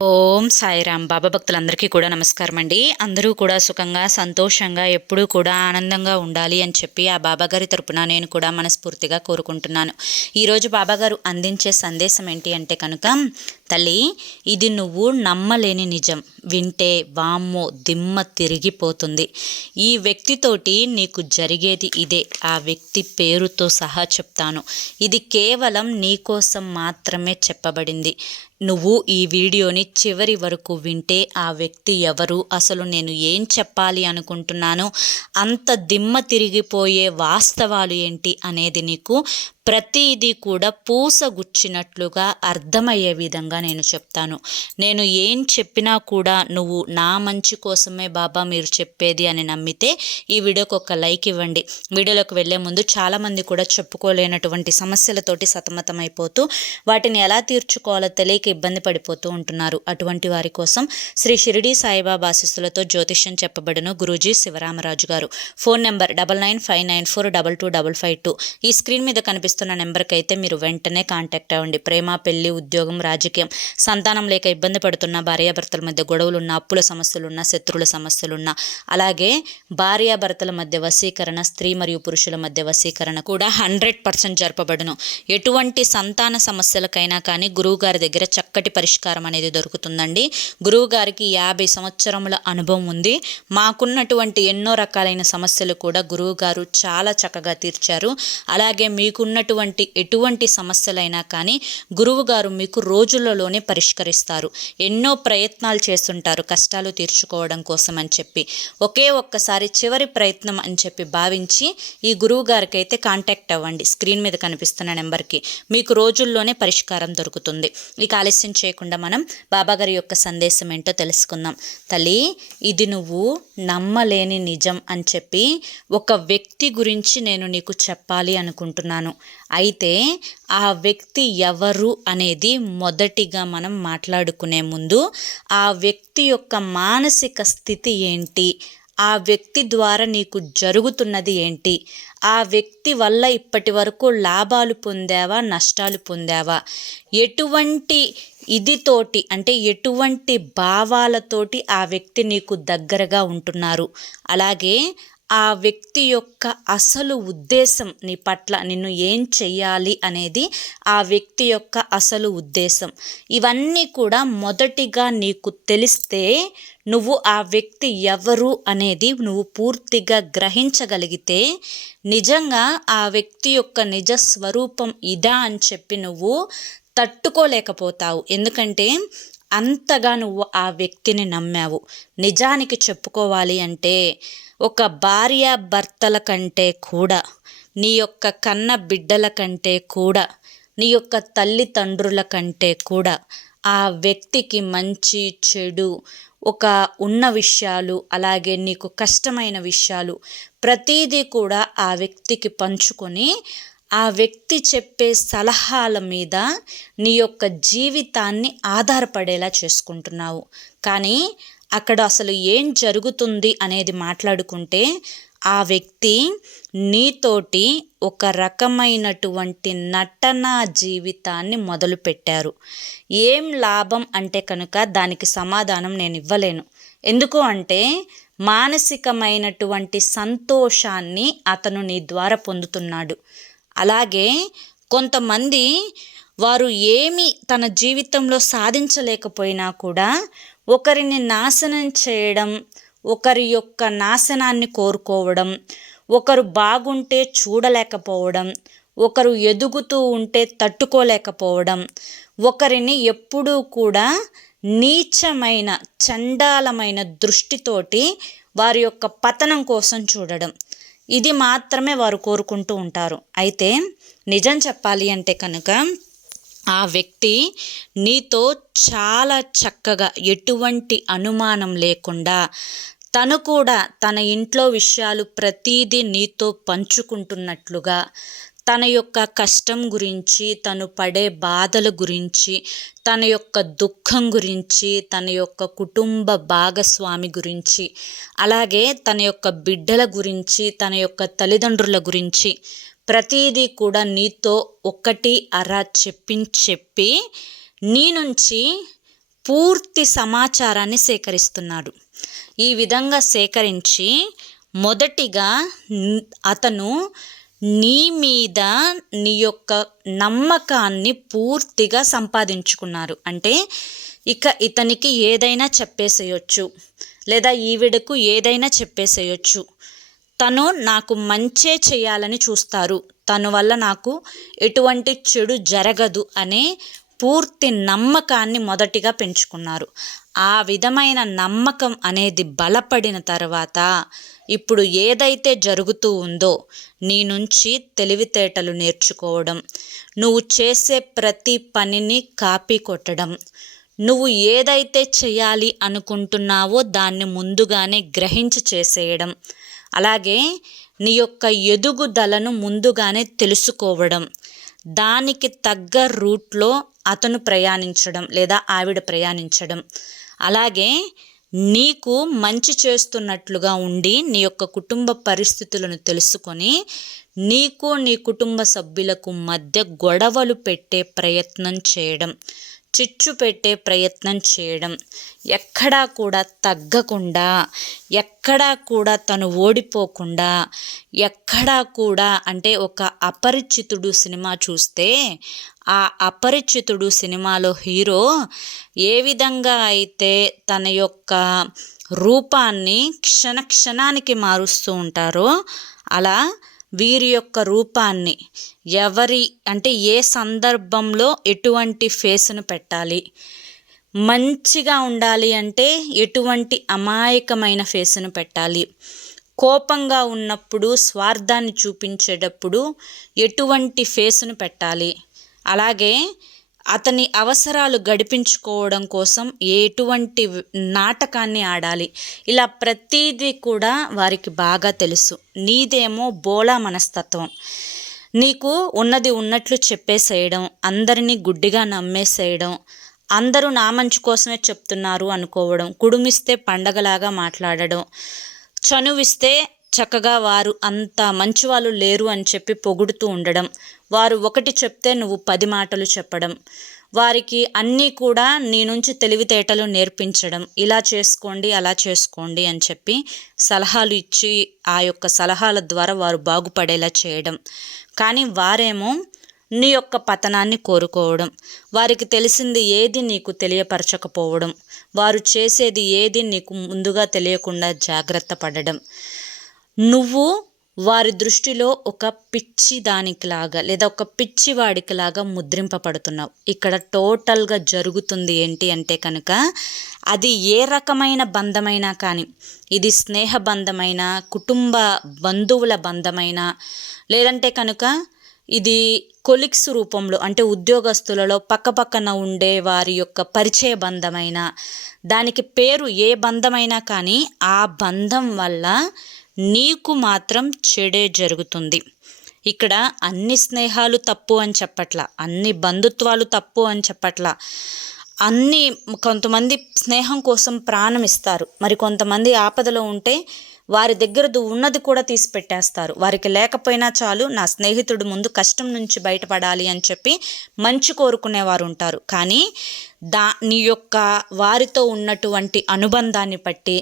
ఓం సాయిరామ్. బాబా భక్తులందరికీ కూడా నమస్కారం అండి. అందరూ కూడా సుఖంగా సంతోషంగా ఎప్పుడూ కూడా ఆనందంగా ఉండాలి అని చెప్పి ఆ బాబాగారి తరపున నేను కూడా మనస్ఫూర్తిగా కోరుకుంటున్నాను. ఈరోజు బాబాగారు అందించే సందేశం ఏంటి అంటే కనుక, తల్లి, ఇది నువ్వు నమ్మలేని నిజం. వింటే వామ్మో దిమ్మ తిరిగిపోతుంది. ఈ వ్యక్తితోటి నీకు జరిగేది ఇదే. ఆ వ్యక్తి పేరుతో సహా చెప్తాను. ఇది కేవలం నీకోసం మాత్రమే చెప్పబడింది. నువ్వు ఈ వీడియోని చివరి వరకు వింటే ఆ వ్యక్తి ఎవరు, అసలు నేను ఏం చెప్పాలి అనుకుంటున్నాను, అంత దిమ్మ తిరిగిపోయే వాస్తవాలు ఏంటి అనేది నీకు ప్రతిదీ కూడా పూసగుచ్చినట్లుగా అర్థమయ్యే విధంగా నేను చెప్తాను. నేను ఏం చెప్పినా కూడా నువ్వు నా మంచి కోసమే బాబా మీరు చెప్పేది అని నమ్మితే ఈ వీడియోకి ఒక లైక్ ఇవ్వండి. వీడియోలోకి వెళ్ళే ముందు చాలామంది కూడా చెప్పుకోలేనటువంటి సమస్యలతోటి సతమతమైపోతూ వాటిని ఎలా తీర్చుకోవాలో తెలియక ఇబ్బంది పడిపోతూ ఉంటున్నారు. అటువంటి వారి కోసం శ్రీ షిరిడి సాయిబాబా ఆశీస్సులతో జ్యోతిష్యం చెప్పబడును గురూజీ శివరామరాజు గారు. Phone number 9959422552. ఈ స్క్రీన్ మీద కనిపిస్తున్న నెంబర్కి అయితే మీరు వెంటనే కాంటాక్ట్ అవ్వండి. ప్రేమ, పెళ్లి, ఉద్యోగం, రాజకీయం, సంతానం లేక ఇబ్బంది పడుతున్న, భార్యాభర్తల మధ్య గొడవలున్న, అప్పుల సమస్యలున్న, శత్రువుల సమస్యలున్న, అలాగే భార్యాభర్తల మధ్య వశీకరణ, స్త్రీ మరియు పురుషుల మధ్య వశీకరణ కూడా 100% జరపబడును. ఎటువంటి సంతాన సమస్యలకైనా కానీ గురువుగారి దగ్గర చక్కటి పరిష్కారం అనేది దొరుకుతుందండి. గురువుగారికి 50 సంవత్సరముల అనుభవం ఉంది. మాకున్నటువంటి ఎన్నో రకాలైన సమస్యలు కూడా గురువుగారు చాలా చక్కగా తీర్చారు. అలాగే మీకున్నటువంటి ఎటువంటి సమస్యలైనా కానీ గురువుగారు మీకు రోజులలోనే పరిష్కరిస్తారు. ఎన్నో ప్రయత్నాలు చేస్తుంటారు కష్టాలు తీర్చుకోవడం కోసం అని చెప్పి. ఒక్కసారి చివరి ప్రయత్నం అని చెప్పి భావించి ఈ గురువుగారికి అయితే కాంటాక్ట్ అవ్వండి. స్క్రీన్ మీద కనిపిస్తున్న నెంబర్కి మీకు రోజుల్లోనే పరిష్కారం దొరుకుతుంది. ఇక ఆలస్యం చేయకుండా మనం బాబాగారి యొక్క సందేశం ఏంటో తెలుసుకుందాం. తల్లి, ఇది నువ్వు నమ్మలేని నిజం అని చెప్పి ఒక వ్యక్తి గురించి నేను నీకు చెప్పాలి అనుకుంటున్నాను. అయితే ఆ వ్యక్తి ఎవరు అనేది మొదటిగా మనం మాట్లాడుకునే ముందు ఆ వ్యక్తి యొక్క మానసిక స్థితి ఏంటి, ఆ వ్యక్తి ద్వారా నీకు జరుగుతున్నది ఏంటి, ఆ వ్యక్తి వల్ల ఇప్పటి వరకు లాభాలు పొందావా, నష్టాలు పొందావా, ఎటువంటి ఇదితోటి అంటే ఎటువంటి భావాలతోటి ఆ వ్యక్తి నీకు దగ్గరగా ఉంటున్నారు, అలాగే ఆ వ్యక్తి యొక్క అసలు ఉద్దేశం నీ పట్ల, నిన్ను ఏం చెయ్యాలి అనేది ఆ వ్యక్తి యొక్క అసలు ఉద్దేశం, ఇవన్నీ కూడా మొదటిగా నీకు తెలిస్తే నువ్వు ఆ వ్యక్తి ఎవరు అనేది నువ్వు పూర్తిగా గ్రహించగలిగితే నిజంగా ఆ వ్యక్తి యొక్క నిజ స్వరూపం ఇదా అని చెప్పి నువ్వు తట్టుకోలేకపోతావు. ఎందుకంటే అంతగా నువ్వు ఆ వ్యక్తిని నమ్మావు. నిజానికి చెప్పుకోవాలి అంటే ఒక భార్య భర్తల కంటే కూడా, నీ యొక్క కన్న బిడ్డల కంటే కూడా, నీ యొక్క తల్లిదండ్రుల కంటే కూడా ఆ వ్యక్తికి మంచి చెడు, ఒక ఉన్న విషయాలు, అలాగే నీకు కష్టమైన విషయాలు ప్రతీదీ కూడా ఆ వ్యక్తికి పంచుకొని ఆ వ్యక్తి చెప్పే సలహాల మీద నీ యొక్క జీవితాన్ని ఆధారపడేలా చేసుకుంటున్నావు. కానీ అక్కడ అసలు ఏం జరుగుతుంది అనేది మాట్లాడుకుంటే ఆ వ్యక్తి నీతోటి ఒక రకమైనటువంటి నటనా జీవితాన్ని మొదలుపెట్టారు. ఏం లాభం అంటే కనుక దానికి సమాధానం నేను ఇవ్వలేను. ఎందుకు అంటే మానసికమైనటువంటి సంతోషాన్ని అతను నీ ద్వారా పొందుతున్నాడు. అలాగే కొంతమంది వారు ఏమి తన జీవితంలో సాధించలేకపోయినా కూడా ఒకరిని నాశనం చేయడం, ఒకరి యొక్క నాశనాన్ని కోరుకోవడం, ఒకరు బాగుంటే చూడలేకపోవడం, ఒకరు ఎదుగుతూ ఉంటే తట్టుకోలేకపోవడం, ఒకరిని ఎప్పుడూ కూడా నీచమైన చండాలమైన దృష్టితోటి వారి యొక్క పతనం కోసం చూడడం, ఇది మాత్రమే వారు కోరుకుంటూ ఉంటారు. అయితే నిజం చెప్పాలి అంటే కనుక ఆ వ్యక్తి నీతో చాలా చక్కగా ఎటువంటి అనుమానం లేకుండా తను కూడా తన ఇంట్లో విషయాలు ప్రతీదీ నీతో పంచుకుంటున్నట్లుగా, తన యొక్క కష్టం గురించి, తను పడే బాధల గురించి, తన యొక్క దుఃఖం గురించి, తన యొక్క కుటుంబ భాగస్వామి గురించి, అలాగే తన యొక్క బిడ్డల గురించి, తన యొక్క తల్లిదండ్రుల గురించి ప్రతీదీ కూడా నీతో ఒకటి అరా చెప్పి నీ నుంచి పూర్తి సమాచారాన్ని సేకరిస్తున్నాడు. ఈ విధంగా సేకరించి మొదటిగా అతను నీ మీద నీ యొక్క నమ్మకాన్ని పూర్తిగా సంపాదించుకున్నారు. అంటే ఇక ఇతనికి ఏదైనా చెప్పేసేయొచ్చు, లేదా ఈవిడకు ఏదైనా చెప్పేసేయొచ్చు. తను నాకు మంచే చేయాలని చూస్తారు, తను వల్ల నాకు ఎటువంటి చెడు జరగదు అనే పూర్తి నమ్మకాన్ని మొదటిగా పెంచుకున్నారు. ఆ విధమైన నమ్మకం అనేది బలపడిన తర్వాత ఇప్పుడు ఏదైతే జరుగుతూ ఉందో నీ నుంచి తెలివితేటలు నేర్చుకోవడం, నువ్వు చేసే ప్రతి పనిని కాపీ కొట్టడం, నువ్వు ఏదైతే చేయాలి అనుకుంటున్నావో దాన్ని ముందుగానే గ్రహించి చేసేయడం, అలాగే నీ యొక్క ఎదుగుదలను ముందుగానే తెలుసుకోవడం, దానికి తగ్గ రూట్లో అతను ప్రయాణించడం లేదా ఆవిడ ప్రయాణించడం, అలాగే నీకు మంచి చేస్తున్నట్లుగా ఉండి నీ యొక్క కుటుంబ పరిస్థితులను తెలుసుకొని నీకు నీ కుటుంబ సభ్యులకు మధ్య గొడవలు పెట్టే ప్రయత్నం చేయడం, చిచ్చు పెట్టే ప్రయత్నం చేయడం, ఎక్కడా కూడా తగ్గకుండా, ఎక్కడా కూడా తను ఓడిపోకుండా, ఎక్కడా కూడా అంటే ఒక అపరిచితుడు సినిమా చూస్తే ఆ అపరిచితుడు సినిమాలో హీరో ఏ విధంగా అయితే తన యొక్క రూపాన్ని క్షణానికి మారుస్తూ ఉంటారో అలా వీరి యొక్క రూపాన్ని అంటే ఏ సందర్భంలో ఎటువంటి ఫేస్ను పెట్టాలి, మంచిగా ఉండాలి అంటే ఎటువంటి అమాయకమైన ఫేస్ను పెట్టాలి, కోపంగా ఉన్నప్పుడు స్వార్థాన్ని చూపించేటప్పుడు ఎటువంటి ఫేస్ను పెట్టాలి, అలాగే అతని అవసరాలు గడిపించుకోవడం కోసం ఎటువంటి నాటకాన్ని ఆడాలి, ఇలా ప్రతిదీ కూడా వారికి బాగా తెలుసు. నీదేమో బోలా మనస్తత్వం, నీకు ఉన్నది ఉన్నట్లు చెప్పేసేయడం, అందరినీ గుడ్డిగా నమ్మేసేయడం, అందరూ నా మంచి కోసమే చెప్తున్నారు అనుకోవడం, కుడుమిస్తే పండగలాగా మాట్లాడడం, చనువిస్తే చక్కగా వారు అంత మంచివాళ్ళు లేరు అని చెప్పి పొగుడుతూ ఉండడం, వారు ఒకటి చెప్తే నువ్వు 10 మాటలు చెప్పడం, వారికి అన్నీ కూడా నీ నుంచి తెలివితేటలు నేర్పించడం, ఇలా చేసుకోండి అలా చేసుకోండి అని చెప్పి సలహాలు ఇచ్చి ఆ యొక్క సలహాల ద్వారా వారు బాగుపడేలా చేయడం. కానీ వారేమో నీ యొక్క పతనాన్ని కోరుకోవడం, వారికి తెలిసింది ఏది నీకు తెలియపరచకపోవడం, వారు చేసేది ఏది నీకు ముందుగా తెలియకుండా జాగ్రత్త పడడం, నువ్వు వారి దృష్టిలో ఒక పిచ్చి దానికిలాగా లేదా ఒక పిచ్చివాడికిలాగా ముద్రింపబడుతున్నావు. ఇక్కడ టోటల్గా జరుగుతుంది ఏంటి అంటే కనుక అది ఏ రకమైన బంధమైనా కానీ, ఇది స్నేహ బంధమైన, కుటుంబ బంధువుల బంధమైన, లేదంటే కనుక ఇది కొలిక్స్ రూపంలో అంటే ఉద్యోగస్తులలో పక్కపక్కన ఉండే వారి యొక్క పరిచయ బంధమైన, దానికి పేరు ఏ బంధమైనా కానీ ఆ బంధం వల్ల నీకు మాత్రం చెడే జరుగుతుంది. ఇక్కడ అన్ని స్నేహాలు తప్పు అని చెప్పట్లా, అన్ని బంధుత్వాలు తప్పు అని చెప్పట్లా. కొంతమంది స్నేహం కోసం ప్రాణం ఇస్తారు, మరి కొంతమంది ఆపదలో ఉంటే వారి దగ్గర ఉన్నది కూడా తీసి పెట్టేస్తారు. వారికి లేకపోయినా చాలు, నా స్నేహితుడు ముందు కష్టం నుంచి బయటపడాలి అని చెప్పి మంచి కోరుకునేవారు ఉంటారు. కానీ నీ యొక్క వారితో ఉన్నటువంటి అనుబంధాన్ని బట్టి,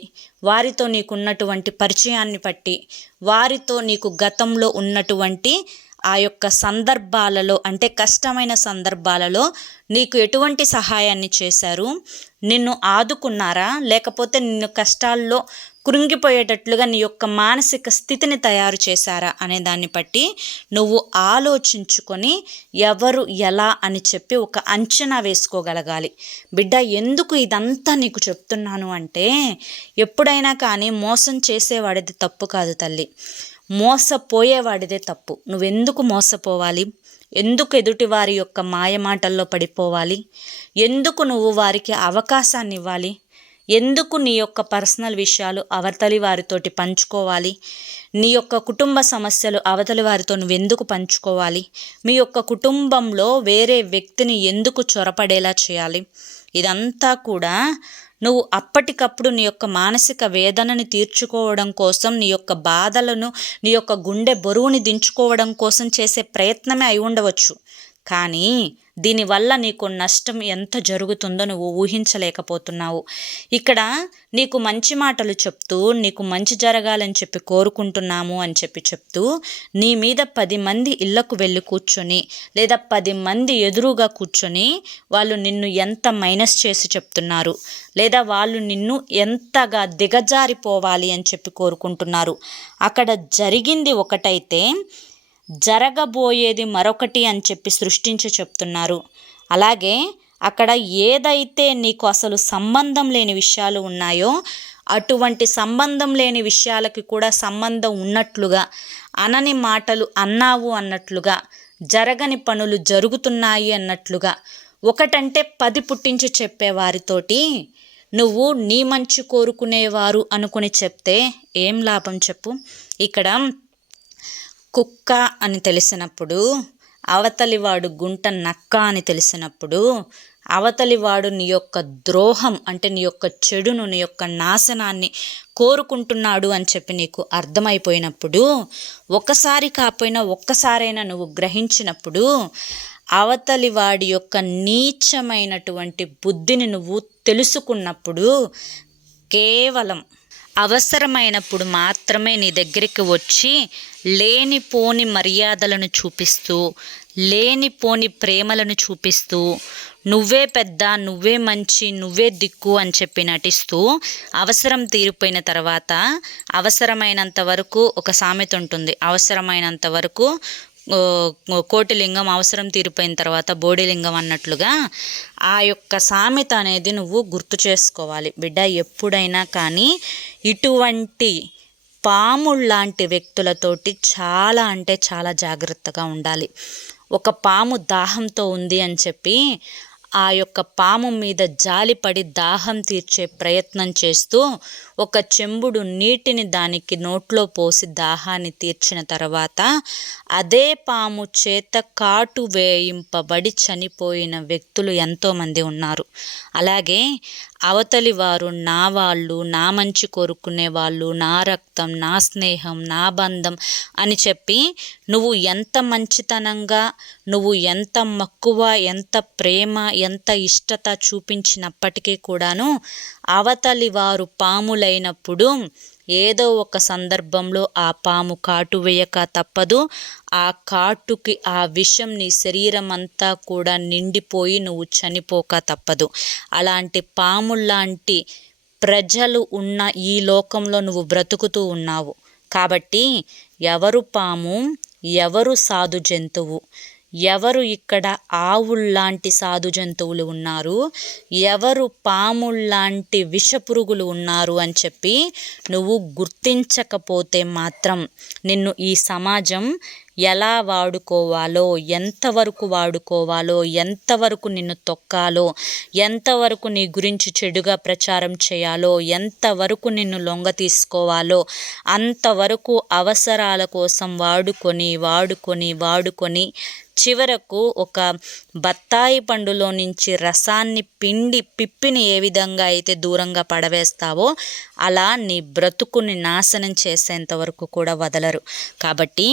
వారితో నీకున్నటువంటి పరిచయాన్ని బట్టి, వారితో నీకు గతంలో ఉన్నటువంటి ఆ యొక్క సందర్భాలలో అంటే కష్టమైన సందర్భాలలో నీకు ఎటువంటి సహాయాన్ని చేశారు, నిన్ను ఆదుకున్నారా, లేకపోతే నిన్ను కష్టాల్లో కృంగిపోయేటట్లుగా నీ యొక్క మానసిక స్థితిని తయారు చేశారా అనే దాన్ని బట్టి నువ్వు ఆలోచించుకొని ఎవరు ఎలా అని చెప్పి ఒక అంచనా వేసుకోగలగాలి. బిడ్డ, ఎందుకు ఇదంతా నీకు చెప్తున్నాను అంటే, ఎప్పుడైనా కానీ మోసం చేసేవాడిది తప్పు కాదు తల్లి, మోసపోయేవాడిదే తప్పు. నువ్వెందుకు మోసపోవాలి? ఎందుకు ఎదుటి వారి యొక్క మాయమాటల్లో పడిపోవాలి? ఎందుకు నువ్వు వారికి అవకాశాన్ని ఇవ్వాలి? ఎందుకు నీ యొక్క పర్సనల్ విషయాలు అవతలి వారితోటి పంచుకోవాలి? నీ యొక్క కుటుంబ సమస్యలు అవతలి వారితో నువ్వెందుకు పంచుకోవాలి? మీ యొక్క కుటుంబంలో వేరే వ్యక్తిని ఎందుకు చొరపడేలా చేయాలి? ఇదంతా కూడా నువ్వు అప్పటికప్పుడు నీ యొక్క మానసిక వేదనని తీర్చుకోవడం కోసం, నీ యొక్క బాధలను, నీ యొక్క గుండె బరువుని దించుకోవడం కోసం చేసే ప్రయత్నమే అయి ఉండవచ్చు. కానీ దీనివల్ల నీకు నష్టం ఎంత జరుగుతుందో నువ్వు ఊహించలేకపోతున్నావు. ఇక్కడ నీకు మంచి మాటలు చెప్తూ, నీకు మంచి జరగాలని చెప్పి కోరుకుంటున్నాము అని చెప్తూ నీ మీద 10 మంది ఇళ్లకు వెళ్ళి కూర్చొని, లేదా 10 మంది ఎదురుగా కూర్చొని వాళ్ళు నిన్ను ఎంత మైనస్ చేసి చెప్తున్నారు, లేదా వాళ్ళు నిన్ను ఎంతగా దిగజారిపోవాలి అని చెప్పి కోరుకుంటున్నారు. అక్కడ జరిగింది ఒకటైతే జరగబోయేది మరొకటి అని చెప్పి సృష్టించి చెప్తున్నారు. అలాగే అక్కడ ఏదైతే నీకు అసలు సంబంధం లేని విషయాలు ఉన్నాయో అటువంటి సంబంధం లేని విషయాలకి కూడా సంబంధం ఉన్నట్లుగా, అనని మాటలు అన్నావు అన్నట్లుగా, జరగని పనులు జరుగుతున్నాయి అన్నట్లుగా, ఒకటంటే 10 పుట్టించి చెప్పేవారితోటి నువ్వు నీ మంచి కోరుకునేవారు అనుకుని చెప్తే ఏం లాభం చెప్పు. ఇక్కడ కుక్క అని తెలిసినప్పుడు, అవతలివాడు గుంట నక్క అని తెలిసినప్పుడు, అవతలివాడు నీ యొక్క ద్రోహం అంటే నీ యొక్క చెడును, నీ యొక్క నాశనాన్ని కోరుకుంటున్నాడు అని చెప్పి నీకు అర్థమైపోయినప్పుడు, ఒకసారి కాకపోయినా ఒక్కసారైనా నువ్వు గ్రహించినప్పుడు, అవతలి వాడి యొక్క నీచమైనటువంటి బుద్ధిని నువ్వు తెలుసుకున్నప్పుడు, కేవలం అవసరమైనప్పుడు మాత్రమే నీ దగ్గరికి వచ్చి లేనిపోని మర్యాదలను చూపిస్తూ, లేనిపోని ప్రేమలను చూపిస్తూ, నువ్వే పెద్ద, నువ్వే మంచి, నువ్వే దిక్కు అని చెప్పి నటిస్తూ, అవసరం తీరిపోయిన తర్వాత అవసరమైనంత వరకు ఒక సామెత ఉంటుంది, అవసరమైనంత వరకు కోటిలింగం, అవసరం తీరిపోయిన తర్వాత బోడిలింగం అన్నట్లుగా ఆ యొక్క సామెత అనేది నువ్వు గుర్తు చేసుకోవాలి బిడ్డ. ఎప్పుడైనా కానీ ఇటువంటి పాముల్లాంటి వ్యక్తులతోటి చాలా అంటే చాలా జాగ్రత్తగా ఉండాలి. ఒక పాము దాహంతో ఉంది అని చెప్పి ఆ యొక్క పాము మీద జాలిపడి దాహం తీర్చే ప్రయత్నం చేస్తూ ఒక చెంబుడు నీటిని దానికి నోట్లో పోసి దాహాన్ని తీర్చిన తర్వాత అదే పాము చేత కాటు వేయింపబడి చనిపోయిన వ్యక్తులు ఎంతోమంది ఉన్నారు. అలాగే అవతలి వారు నా వాళ్ళు, నా మంచి కోరుకునే వాళ్ళు, నా రక్తం, నా స్నేహం, నా బంధం అని చెప్పి నువ్వు ఎంత మంచితనంగా, నువ్వు ఎంత మక్కువ, ఎంత ప్రేమ, ఎంత ఇష్టత చూపించినప్పటికీ కూడాను అవతలి వారు పాములైనప్పుడు ఏదో ఒక సందర్భంలో ఆ పాము కాటు వేయక తప్పదు. ఆ కాటుకి ఆ విషం నీ శరీరం అంతా కూడా నిండిపోయి నువ్వు చనిపోక తప్పదు. అలాంటి పాముల్లాంటి ప్రజలు ఉన్న ఈ లోకంలో నువ్వు బ్రతుకుతూ ఉన్నావు. కాబట్టి ఎవరు పాము, ఎవరు సాధు జంతువు, ఎవరు ఇక్కడ ఆవుల్లాంటి సాధు జంతువులు ఉన్నారు, ఎవరు పాముల్లాంటి విషపురుగులు ఉన్నారు అని చెప్పి నువ్వు గుర్తించకపోతే మాత్రం నిన్ను ఈ సమాజం ఎలా వాడుకోవాలో, ఎంతవరకు వాడుకోవాలో, ఎంతవరకు నిన్ను తొక్కాలో, ఎంతవరకు నీ గురించి చెడుగా ప్రచారం చేయాలో, ఎంతవరకు నిన్ను లొంగ తీసుకోవాలో అంతవరకు అవసరాల కోసం వాడుకొని చివరకు ఒక బత్తాయి పండులో నుంచి రసాన్ని పిప్పిని ఏ విధంగా అయితే దూరంగా పడవేస్తావో అలా నీ బ్రతుకుని నాశనం చేసేంత వరకు కూడా వదలరు. కాబట్టి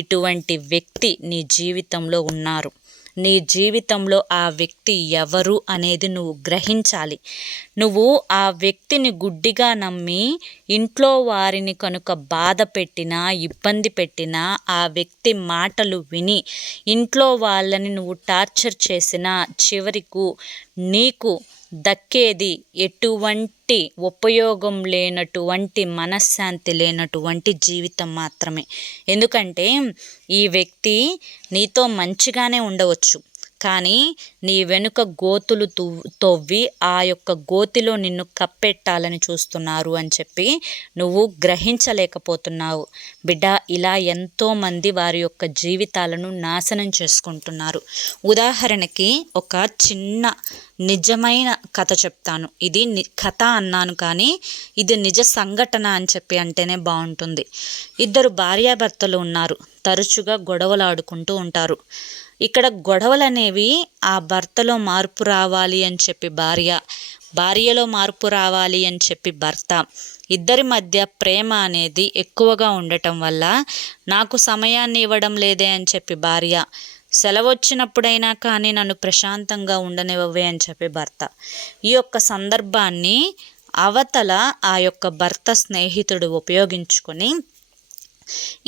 ఇటువంటి వ్యక్తి నీ జీవితంలో ఉన్నారు. నీ జీవితంలో ఆ వ్యక్తి ఎవరు అనేది నువ్వు గ్రహించాలి. నువ్వు ఆ వ్యక్తిని గుడ్డిగా నమ్మి ఇంట్లో వారిని కనుక బాధ పెట్టినా, ఇబ్బంది పెట్టినా, ఆ వ్యక్తి మాటలు విని ఇంట్లో వాళ్ళని నువ్వు టార్చర్ చేసినా చివరకు నీకు దక్కేది ఎటువంటి ఉపయోగం లేనటువంటి, మనశ్శాంతి లేనటువంటి జీవితం మాత్రమే. ఎందుకంటే ఈ వ్యక్తి నీతో మంచిగానే ఉండవచ్చు, కానీ నీ వెనుక గోతులు తవ్వి ఆ యొక్క గోతిలో నిన్ను కప్పెట్టాలని చూస్తున్నారు అని చెప్పి నువ్వు గ్రహించలేకపోతున్నావు బిడ్డ. ఇలా ఎంతోమంది వారి యొక్క జీవితాలను నాశనం చేసుకుంటున్నారు. ఉదాహరణకి ఒక చిన్న నిజమైన కథ చెప్తాను. ఇది కథ అన్నాను కానీ ఇది నిజ సంఘటన అని చెప్పి అంటేనే బాగుంటుంది. 2 భార్యాభర్తలు ఉన్నారు. తరచుగా గొడవలు ఆడుకుంటూ ఉంటారు. ఇక్కడ గొడవలు అనేవి ఆ భర్తలో మార్పు రావాలి అని చెప్పి భార్యలో మార్పు రావాలి అని చెప్పి భర్త, ఇద్దరి మధ్య ప్రేమ అనేది ఎక్కువగా ఉండటం వల్ల నాకు సమయాన్ని ఇవ్వడం లేదే అని చెప్పి భార్య, సెలవొచ్చినప్పుడైనా కానీ నన్ను ప్రశాంతంగా ఉండనివ్వవే అని చెప్పి భర్త. ఈ యొక్క సందర్భాన్ని అవతల ఆ యొక్క భర్త స్నేహితుడు ఉపయోగించుకొని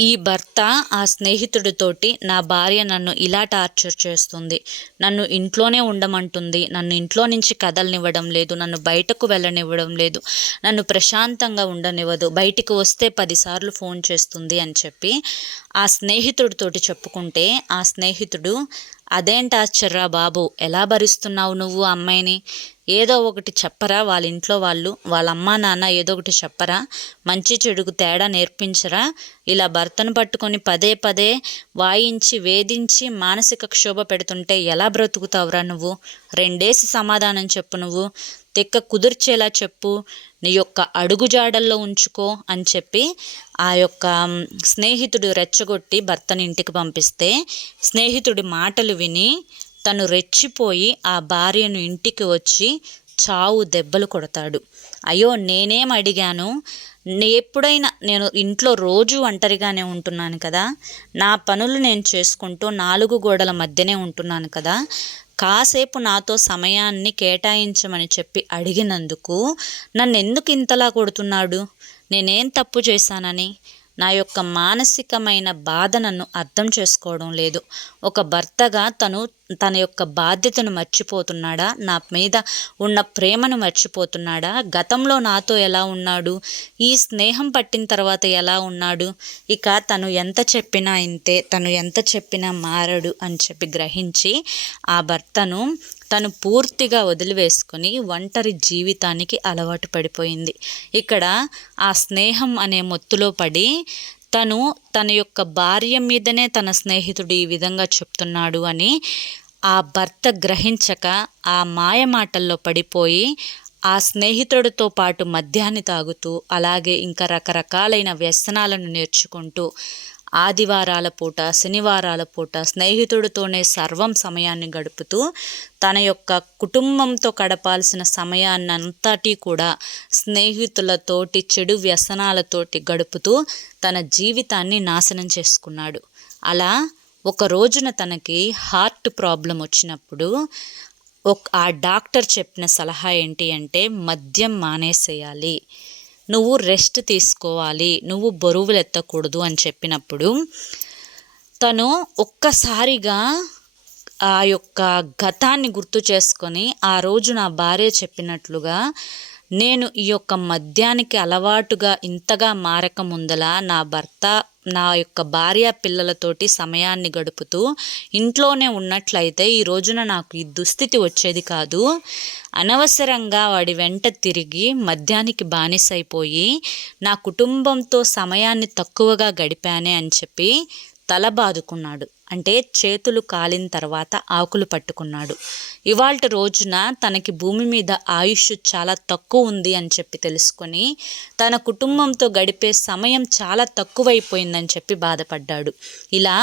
ఈ భర్త ఆ స్నేహితుడితోటి నా భార్య నన్ను ఇలా టార్చర్ చేస్తుంది, నన్ను ఇంట్లోనే ఉండమంటుంది, నన్ను ఇంట్లో నుంచి కదలనివ్వడం లేదు, నన్ను బయటకు వెళ్ళనివ్వడం లేదు, నన్ను ప్రశాంతంగా ఉండనివ్వదు, బయటికి వస్తే 10 సార్లు ఫోన్ చేస్తుంది అని చెప్పి ఆ స్నేహితుడితోటి చెప్పుకుంటే ఆ స్నేహితుడు అదేం టార్చర్రా బాబు, ఎలా భరిస్తున్నావు నువ్వు అమ్మాయిని, ఏదో ఒకటి చెప్పరా, వాళ్ళ ఇంట్లో వాళ్ళు వాళ్ళ అమ్మా నాన్న ఏదో ఒకటి చెప్పరా, మంచి చెడుకు తేడా నేర్పించరా, ఇలా భర్తను పట్టుకొని పదే పదే వాయించి వేధించి మానసిక క్షోభ పెడుతుంటే ఎలా బ్రతుకుతావురా నువ్వు, 2 సమాధానం చెప్పు, నువ్వు తెక్క కుదిర్చేలా చెప్పు, నీ యొక్క అడుగుజాడల్లో ఉంచుకో అని చెప్పి ఆ యొక్క స్నేహితుడు రెచ్చగొట్టి భర్తని ఇంటికి పంపిస్తే స్నేహితుడి మాటలు విని తను రెచ్చిపోయి ఆ భార్యను ఇంటికి వచ్చి చావు దెబ్బలు కొడతాడు. అయ్యో నేనేం అడిగాను, ఎప్పుడైనా నేను ఇంట్లో రోజు ఒంటరిగానే ఉంటున్నాను కదా, నా పనులు నేను చేసుకుంటూ 4 గోడల మధ్యనే ఉంటున్నాను కదా, కాసేపు నాతో సమయాన్ని కేటాయించమని చెప్పి అడిగినందుకు నన్ను ఎందుకు ఇంతలా కొడుతున్నాడు, నేనేం తప్పు చేశానని, నా యొక్క మానసికమైన బాధ నన్ను అర్థం చేసుకోవడం లేదు. ఒక భర్తగా తన యొక్క బాధ్యతను మర్చిపోతున్నాడా, నా మీద ఉన్న ప్రేమను మర్చిపోతున్నాడా, గతంలో నాతో ఎలా ఉన్నాడు, ఈ స్నేహం పట్టిన తర్వాత ఎలా ఉన్నాడు, ఇక తను ఎంత చెప్పినా ఇంతే, తను ఎంత చెప్పినా మారడు అని చెప్పి గ్రహించి ఆ భర్తను తను పూర్తిగా వదిలివేసుకొని ఒంటరి జీవితానికి అలవాటు పడిపోయింది. ఇక్కడ ఆ స్నేహం అనే మొత్తులో పడి తన యొక్క భార్య మీదనే తన స్నేహితుడు ఈ విధంగా చెప్తున్నాడు అని ఆ భర్త గ్రహించక ఆ మాయ మాటల్లో పడిపోయి ఆ స్నేహితుడితో పాటు మద్యాన్ని తాగుతూ అలాగే ఇంకా రకరకాలైన వ్యసనాలను నేర్చుకుంటూ ఆదివారాల పూట శనివారాల పూట స్నేహితుడితోనే సర్వం సమయాన్ని గడుపుతూ తన యొక్క కుటుంబంతో గడపాల్సిన సమయాన్నంతటి కూడా స్నేహితులతోటి చెడు వ్యసనాలతోటి గడుపుతూ తన జీవితాన్ని నాశనం చేసుకున్నాడు. అలా ఒక రోజున తనకి హార్ట్ ప్రాబ్లం వచ్చినప్పుడు ఆ డాక్టర్ చెప్పిన సలహా ఏంటి అంటే మద్యం మానేసేయాలి, నువ్వు రెస్ట్ తీసుకోవాలి, నువ్వు బరువులు ఎత్తకూడదు అని చెప్పినప్పుడు తను ఒక్కసారిగా ఆ యొక్క గతాన్ని గుర్తు చేసుకొని ఆ రోజు నా భార్య చెప్పినట్లుగా నేను ఈ యొక్క మద్యానికి అలవాటుగా ఇంతగా మారక ముందల నా భర్త నా యొక్క భార్య పిల్లలతోటి సమయాన్ని గడుపుతూ ఇంట్లోనే ఉన్నట్లయితే ఈ రోజున నాకు ఈ దుస్థితి వచ్చేది కాదు, అనవసరంగా వాడి వెంట తిరిగి మద్యానికి బానిసైపోయి నా కుటుంబంతో సమయాన్ని తక్కువగా గడిపానే అని చెప్పి తల బాదుకున్నాడు. అంటే చేతులు కాలిన తర్వాత ఆకులు పట్టుకున్నాడు. ఇవాల్టి రోజున తనకి భూమి మీద ఆయుష్ చాలా తక్కువ ఉంది అని చెప్పి తెలుసుకొని తన కుటుంబంతో గడిపే సమయం చాలా తక్కువైపోయిందని చెప్పి బాధపడ్డాడు. ఇలా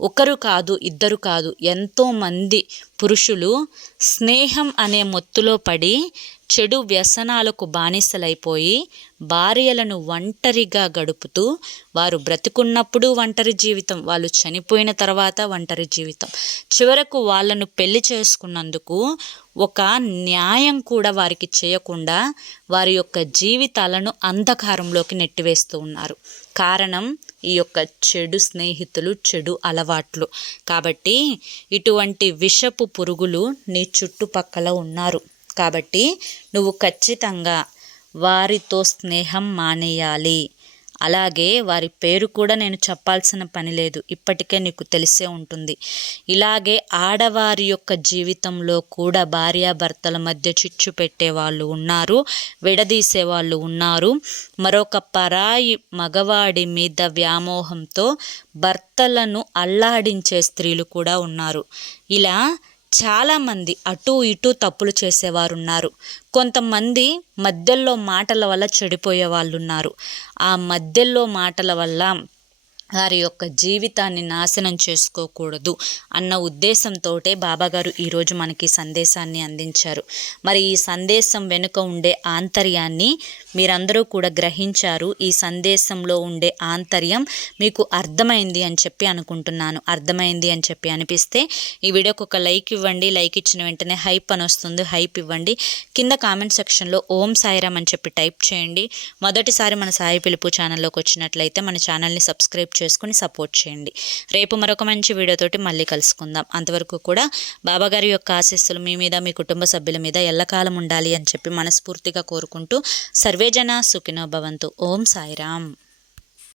ఒకరు కాదు, ఇద్దరు కాదు, ఎంతోమంది పురుషులు స్నేహం అనే మొత్తులో పడి చెడు వ్యసనాలకు బానిసలైపోయి భార్యలను ఒంటరిగా గడుపుతూ వారు బ్రతికున్నప్పుడు ఒంటరి జీవితం, వాళ్ళు చనిపోయిన తర్వాత ఒంటరి జీవితం, చివరకు వాళ్ళను పెళ్లి చేసుకున్నందుకు ఒక న్యాయం కూడా వారికి చేయకుండా వారి యొక్క జీవితాలను అంధకారంలోకి నెట్టివేస్తూ ఉన్నారు. కారణం ఈ యొక్క చెడు స్నేహితులు, చెడు అలవాట్లు. కాబట్టి ఇటువంటి విషపు పురుగులు నీ చుట్టుపక్కల ఉన్నారు. కాబట్టి నువ్వు ఖచ్చితంగా వారితో స్నేహం మానేయాలి. అలాగే వారి పేరు కూడా నేను చెప్పాల్సిన పని లేదు, ఇప్పటికే నీకు తెలిసే ఉంటుంది. ఇలాగే ఆడవారి యొక్క జీవితంలో కూడా భార్యాభర్తల మధ్య చిచ్చు పెట్టే వాళ్ళు ఉన్నారు, విడదీసే వాళ్ళు ఉన్నారు. మరొక పరాయి మగవాడి మీద వ్యామోహంతో భర్తలను అల్లాడించే స్త్రీలు కూడా ఉన్నారు. ఇలా చాలామంది అటు ఇటు తప్పులు చేసేవారు ఉన్నారు. కొంతమంది మధ్యలో మాటల వల్ల చెడిపోయే వాళ్ళు ఉన్నారు. ఆ మధ్యలో మాటల వల్ల వారి యొక్క జీవితాన్ని నాశనం చేసుకోకూడదు అన్న ఉద్దేశంతోటే బాబాగారు ఈరోజు మనకి సందేశాన్ని అందించారు. మరి ఈ సందేశం వెనుక ఉండే ఆంతర్యాన్ని మీరందరూ కూడా గ్రహించారు. ఈ సందేశంలో ఉండే ఆంతర్యం మీకు అర్థమైంది అని చెప్పి అనుకుంటున్నాను. అర్థమైంది అని చెప్పి అనిపిస్తే ఈ వీడియోకి ఒక లైక్ ఇవ్వండి. లైక్ ఇచ్చిన వెంటనే హైప్ అని వస్తుంది, హైప్ ఇవ్వండి. కింద కామెంట్ సెక్షన్లో ఓం సాయిరామ్ అని చెప్పి టైప్ చేయండి. మొదటిసారి మన సాయి పిలుపు ఛానల్లోకి వచ్చినట్లయితే మన ఛానల్ని సబ్స్క్రైబ్ చేసుకుని సపోర్ట్ చేయండి. రేపు మరొక మంచి వీడియోతోటి మళ్ళీ కలుసుకుందాం. అంతవరకు కూడా బాబాగారి యొక్క ఆశీస్సులు మీ మీద, మీ కుటుంబ సభ్యుల మీద ఎల్లకాలం ఉండాలి అని చెప్పి మనస్ఫూర్తిగా కోరుకుంటూ సర్వేజన సుఖినో భవంతు. ఓం సాయిరామ్.